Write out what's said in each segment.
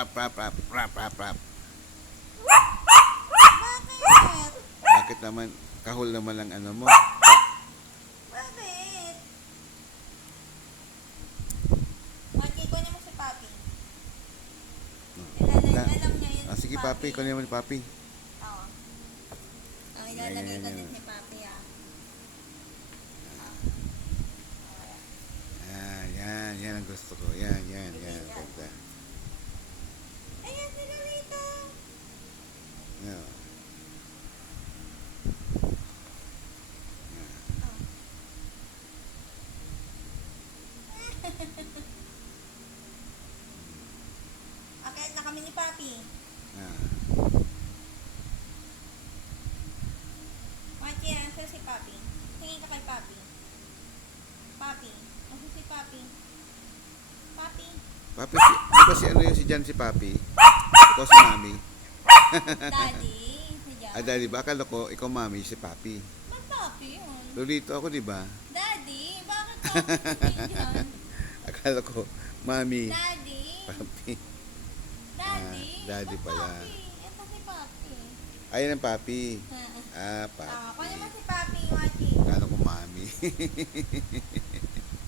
Rap. Bakit? Bakit naman? Kahol naman ang ano mo. Bakit? Maki, kunin mo si Papi. Alam niya yun. Sige, Papi. Kunin mo ni Papi. Oo. Ang ilalagay ko din si Papi, ah. Yan ang gusto ko. Yan. Ganda. Ayan, sila rito. Yan. Akit na kami ni Papi. Maki, asa si Papi? Tingin ka kay Papi. Papi. Asa si Papi? Papi. Papi, di ba si ano yung si Jan si Papi? Ikaw si Mami. Daddy. Si Jan. Daddy ba? Akala ko, ikaw Mami, si Papi. Ba't Papi yun? Lolito ako, di ba? Daddy, bakit Papi si Jan? Akala ko, Mami, Daddy. Papi. Daddy. Daddy Ba't pala. Papi? Ito si Papi. Ayun ang Papi. Tama. Papi. Kunin mo si Papi, Maki. Akala ko Mami.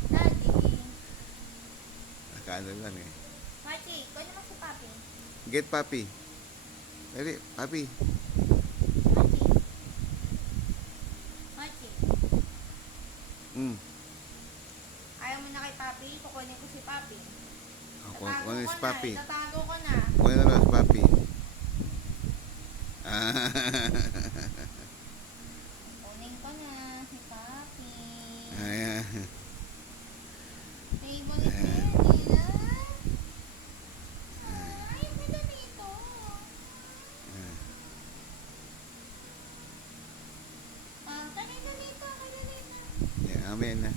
Daddy. Akala lang eh. Maki, kunin mo si Papi. Get Papi. Dali, Papi. Maki. Maki. Ayaw mo na kay Papi? Kukunin ko si Papi. Kunin si Papi. Itatago ko na. Kunin na lang si Papi. Kunin ko na si Papi. Ayan. Favorite niya nila. Ay, ganda dito. Kaya dito. Amen na.